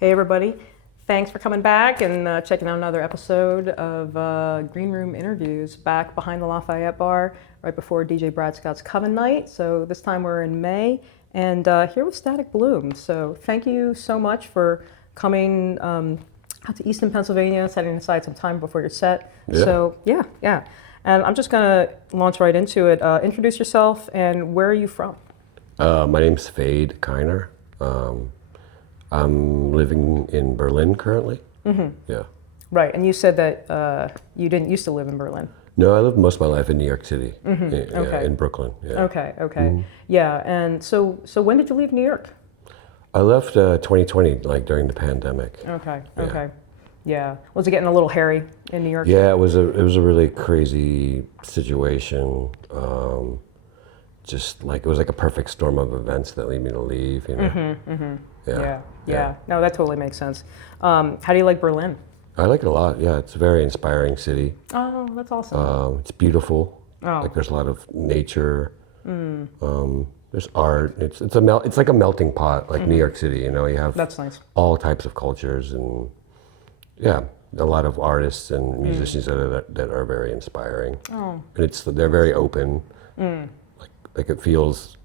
Hey everybody, thanks for coming back and checking out another episode of Green Room Interviews back behind the Lafayette Bar right before DJ Brad Scott's Coven night. So this time we're in May and here with Statiqbloom. So thank you so much for coming out to Easton, Pennsylvania, setting aside some time before your set. Yeah. So yeah. And I'm just gonna launch right into it. Introduce yourself and where are you from? My name's Fade Kiner. I'm living in Berlin currently. Mm-hmm. Yeah. Right, and you said that you didn't used to live in Berlin. No, I lived most of my life in New York City. Mm-hmm. Okay. In Brooklyn. Yeah. Okay. Mm-hmm. Yeah, and so when did you leave New York? I left 2020, like during the pandemic. Okay. Yeah. Okay. Yeah. Was it getting a little hairy in New York? Yeah, it was a really crazy situation. Just like it was like a perfect storm of events that led me to leave. You know. Mm-hmm. Mm-hmm. Yeah. No, that totally makes sense. How do you like Berlin? I like it a lot. Yeah, it's a very inspiring city. Oh, that's awesome. It's beautiful. Oh. Like there's a lot of nature. There's art. It's like a melting pot, like New York City. You know, you have That's nice. all types of cultures and yeah, a lot of artists and musicians that are very inspiring. Oh. And they're very open. Like it feels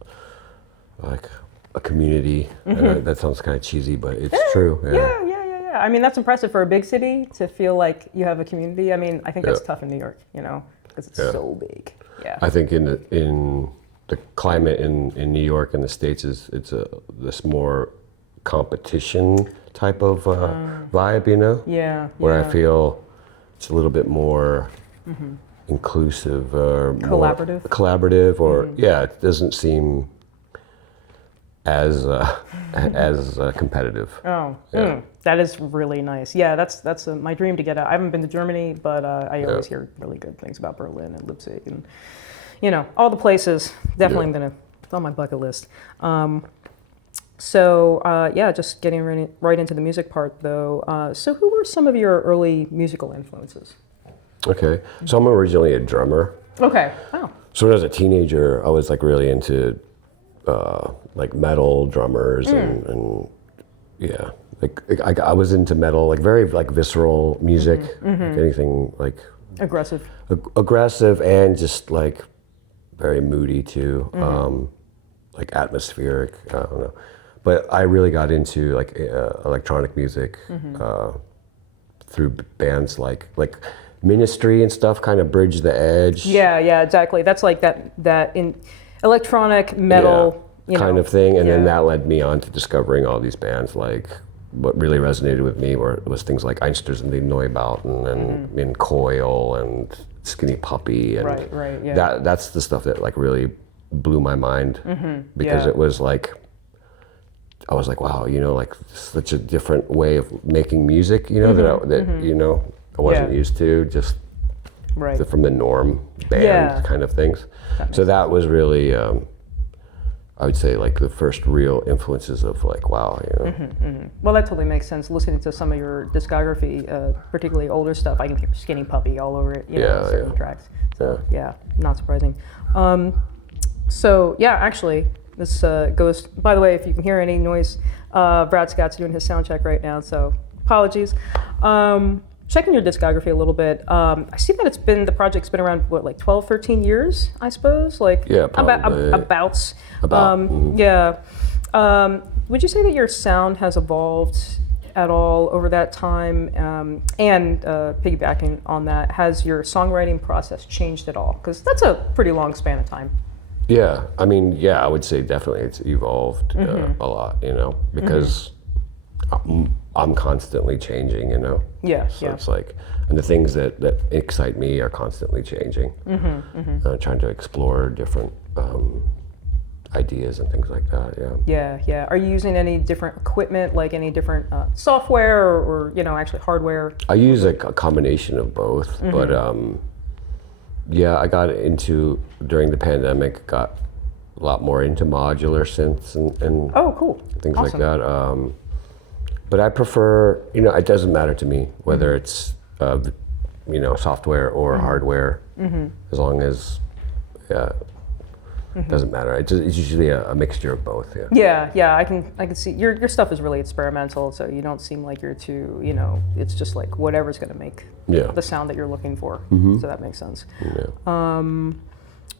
like a community. That sounds kind of cheesy, but it's true. Yeah. I mean, that's impressive for a big city to feel like you have a community. I mean, I think that's tough in New York, you know, because it's so big. Yeah. I think in the climate in New York and the States it's this more competition type of vibe, you know? Yeah. Where I feel it's a little bit more inclusive or collaborative or it doesn't seem as competitive. Oh, yeah. That is really nice. Yeah, that's my dream to get out. I haven't been to Germany, but I always hear really good things about Berlin and Leipzig and, you know, all the places. Definitely it's on my bucket list. Just getting right into the music part though. So who were some of your early musical influences? Okay, so I'm originally a drummer. Okay, oh. So when I was a teenager, I was like really into like metal drummers and yeah, like I was into metal, like very like visceral music, like anything like aggressive and just like very moody too, like atmospheric. I don't know, but I really got into like electronic music through bands like Ministry and stuff. Kind of bridge the edge. Yeah, exactly. That's like that in electronic metal. Yeah, kind of thing, and then that led me on to discovering all these bands. Like what really resonated with me was things like Einsters and the Neubauten and Coil and Skinny Puppy and right, yeah. That's the stuff that like really blew my mind because it was like I was like, wow, you know, like such a different way of making music, you know, that you know I wasn't used to, just from the norm band kind of things. That was really I would say like the first real influences of like, wow, you know. Well, that totally makes sense. Listening to some of your discography, particularly older stuff, I can hear Skinny Puppy all over it, you know, certain tracks. So not surprising. Actually, this goes, by the way, if you can hear any noise, Brad Scott's doing his sound check right now, so apologies. Checking your discography a little bit, I see that the project's been around, what, like 12, 13 years, I suppose? Like, probably. Would you say that your sound has evolved at all over that time? And piggybacking on that, has your songwriting process changed at all? Because that's a pretty long span of time. Yeah, I mean, I would say definitely it's evolved a lot, you know, because I'm constantly changing, you know. So it's like, and the things that excite me are constantly changing. Trying to explore different ideas and things like that. Yeah. Are you using any different equipment, like any different software or you know, actually hardware? I use a combination of both, but I got into during the pandemic. Got a lot more into modular synths and cool, things like that. But I prefer, you know, it doesn't matter to me whether it's, you know, software or hardware, as long as doesn't matter. It's usually a mixture of both. Yeah. Yeah. I can see your stuff is really experimental, so you don't seem like you're too, it's just like whatever's going to make the sound that you're looking for. So that makes sense. Yeah.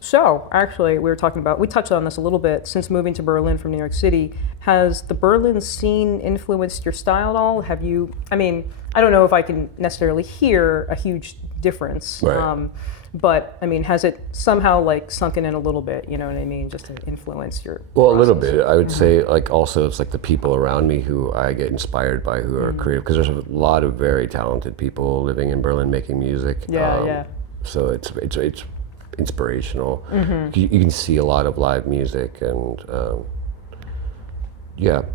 So actually, we touched on this a little bit. Since moving to Berlin from New York City, has the Berlin scene influenced your style at all? Have you? I mean, I don't know if I can necessarily hear a huge difference. Right. But I mean, has it somehow like sunken in a little bit? You know what I mean? Just to influence your Well, process? a little bit. I would say like also it's like the people around me who I get inspired by who are creative, because there's a lot of very talented people living in Berlin making music. Yeah. So it's inspirational. You can see a lot of live music and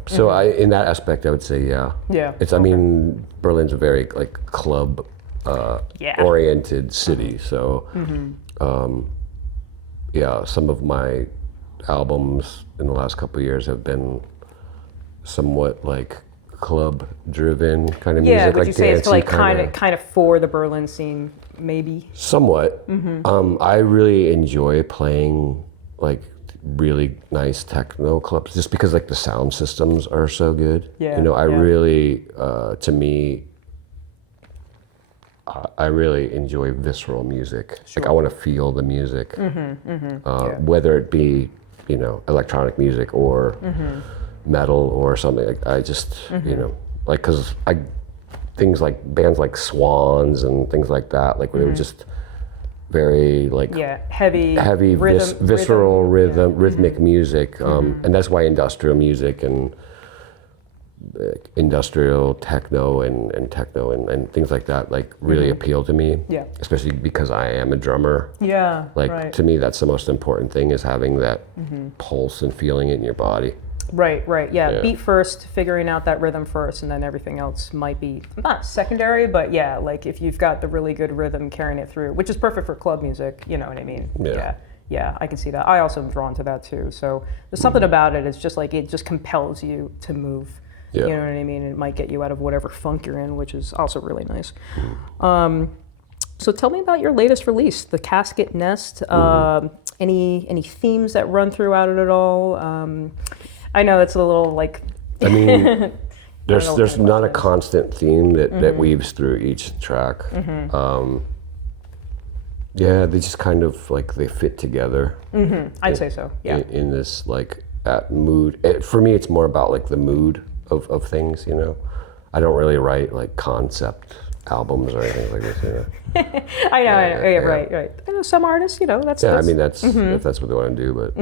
So in that aspect, I would say Yeah. It's I mean Berlin's a very like club oriented city. So some of my albums in the last couple of years have been somewhat like club driven kind of music. Would like you say it's like dancey kind of for the Berlin scene, maybe? Somewhat. I really enjoy playing like really nice techno clubs just because like the sound systems are so good. I really, to me, I really enjoy visceral music. Like I want to feel the music, whether it be, electronic music or metal or something. Like I just, like, cause things like bands like Swans and things like that, like they were just very like heavy visceral rhythmic music, and that's why industrial music and industrial techno and techno and things like that like really appeal to me. Especially because I am a drummer. To me that's the most important thing, is having that pulse and feeling it in your body. Right. Beat first, figuring out that rhythm first, and then everything else might be not secondary, but like if you've got the really good rhythm carrying it through, which is perfect for club music, you know what I mean? Yeah, I can see that. I also am drawn to that too. So there's something about it. It's just like it just compels you to move. You know what I mean? It might get you out of whatever funk you're in, which is also really nice. So tell me about your latest release, The Casket Nest. Any themes that run throughout it at all? I know it's a little like. I mean, there's not a constant theme that weaves through each track. They just kind of like they fit together. I'd say so. Yeah. In this like mood. For me, it's more about like the mood of things. I don't really write like concept albums or anything like this. I know. Yeah, right. I know some artists. That's. I mean, that's if that's what they want to do, but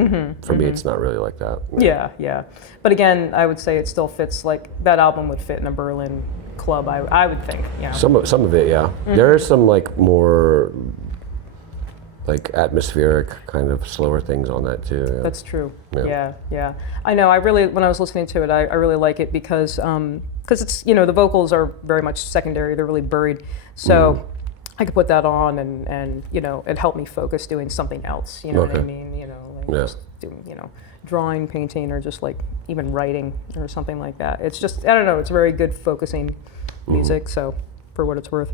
for me, it's not really like that. Yeah. But again, I would say it still fits. Like that album would fit in a Berlin club. I would think. Some of it, yeah. There are some like more like atmospheric kind of slower things on that too. Yeah. That's true. Yeah. I know. When I was listening to it, I really like it because it's the vocals are very much secondary. They're really buried. So I could put that on and it helped me focus doing something else. You know what I mean? Just doing drawing, painting, or just like even writing or something like that. It's just I don't know. It's very good focusing music. So for what it's worth.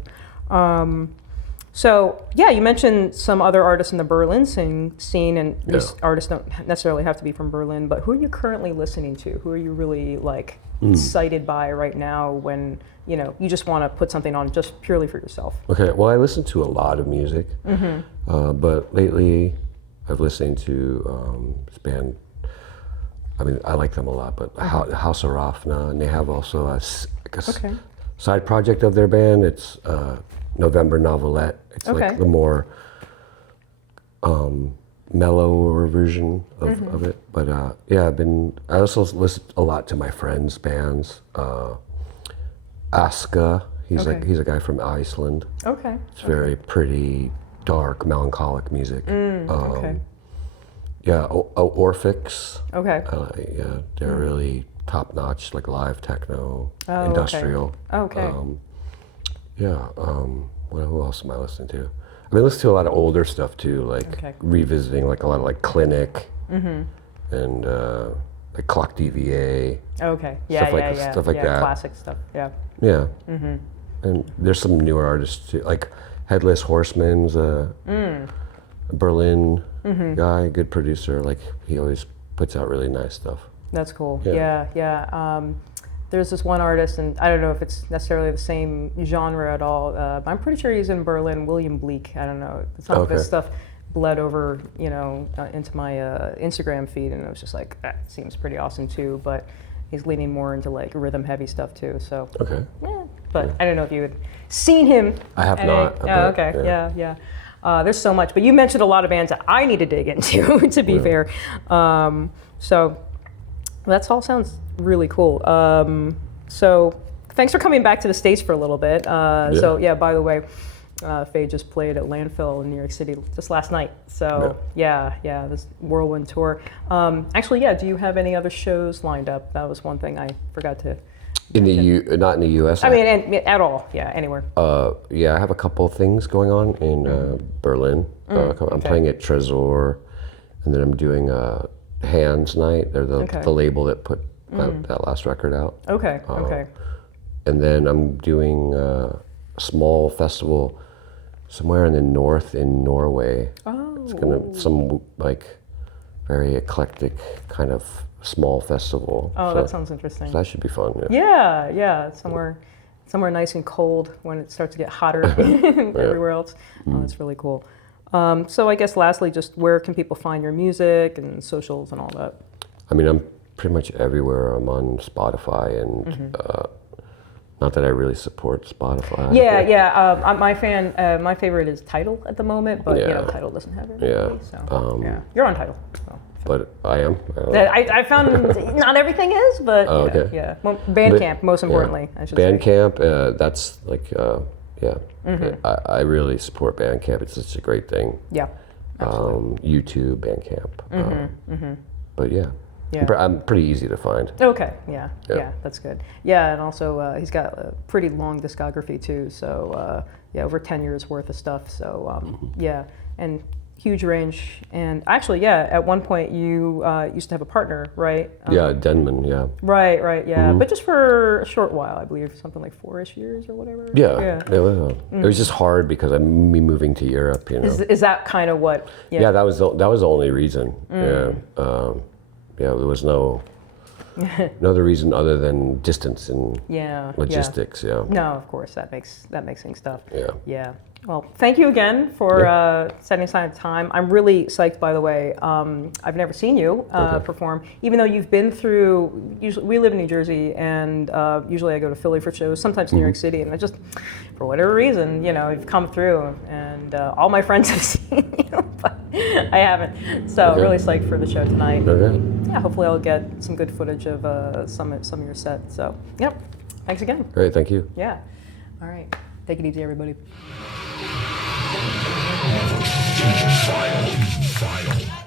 So you mentioned some other artists in the Berlin scene, and these artists don't necessarily have to be from Berlin, but who are you currently listening to? Who are you really like excited by right now when you just want to put something on just purely for yourself? Okay, well I listen to a lot of music, but lately I've listened to this band. I mean, I like them a lot, but House of Rafna, and they have also a side project of their band. It's November Novelette. It's like the more mellower version of it. But I also listen a lot to my friends' bands. Aska, he's a guy from Iceland. It's very pretty, dark, melancholic music. Orphix. They're really top-notch, like live techno, industrial. Who else am I listening to? I mean, I listen to a lot of older stuff too, like revisiting like a lot of like Clinic and like Clock DVA. Stuff like that. Classic stuff. And there's some newer artists too, like Headless Horseman's Berlin guy, good producer. Like he always puts out really nice stuff. That's cool. Yeah. Yeah. There's this one artist, and I don't know if it's necessarily the same genre at all. But I'm pretty sure he's in Berlin. William Bleak. I don't know. Some of his stuff bled over, into my Instagram feed, and it was just like that seems pretty awesome too. But he's leaning more into like rhythm heavy stuff too. So yeah. But I don't know if you had seen him. I have not. Oh, okay. Yeah. There's so much, but you mentioned a lot of bands that I need to dig into. To be fair, so that all sounds really cool. So thanks for coming back to the States for a little bit. So yeah, by the way, Faye just played at Landfill in New York City just last night. So yeah, this whirlwind tour. Actually, do you have any other shows lined up? That was one thing I forgot to. Not in the U.S. I mean, at all. Yeah, anywhere. I have a couple things going on in Berlin. I'm playing at Tresor, and then I'm doing Hands Night. They're the label that put that last record out. Okay. And then I'm doing a small festival somewhere in the north in Norway. Oh. It's some like very eclectic kind of small festival. Oh, so that sounds interesting. So that should be fun. Yeah. Somewhere nice and cold when it starts to get hotter everywhere else. Oh, that's really cool. So I guess lastly, just where can people find your music and socials and all that? I mean, I'm pretty much everywhere. I'm on Spotify and not that I really support Spotify. My favorite is Tidal at the moment, but Tidal doesn't have it. So you're on Tidal. So. But I am. I found not everything is, but Well, Bandcamp, most importantly, I should say. Bandcamp, that's like, I really support Bandcamp. It's such a great thing. Yeah, absolutely. YouTube, Bandcamp. But I'm pretty easy to find. Okay, yeah, that's good. Yeah, and also he's got a pretty long discography too. So over 10 years worth of stuff. So and huge range. And actually, at one point you used to have a partner, right? Denman, Right, yeah. But just for a short while, I believe, something like 4-ish years or whatever. It was just hard because I'm moving to Europe, Is that kind of what? Yeah, that was the only reason. There was no other reason other than distance and logistics. No, of course, that makes things tough. Yeah. Well, thank you again for setting aside time. I'm really psyched, by the way. I've never seen you perform, even though you've been through. Usually, we live in New Jersey, and usually I go to Philly for shows, sometimes New York City, and I just, for whatever reason, you've come through, and all my friends have seen you, but I haven't. So really psyched for the show tonight. Yeah, hopefully I'll get some good footage of some of your set. So, thanks again. Great, thank you. Yeah. All right. Take it easy, everybody. Final.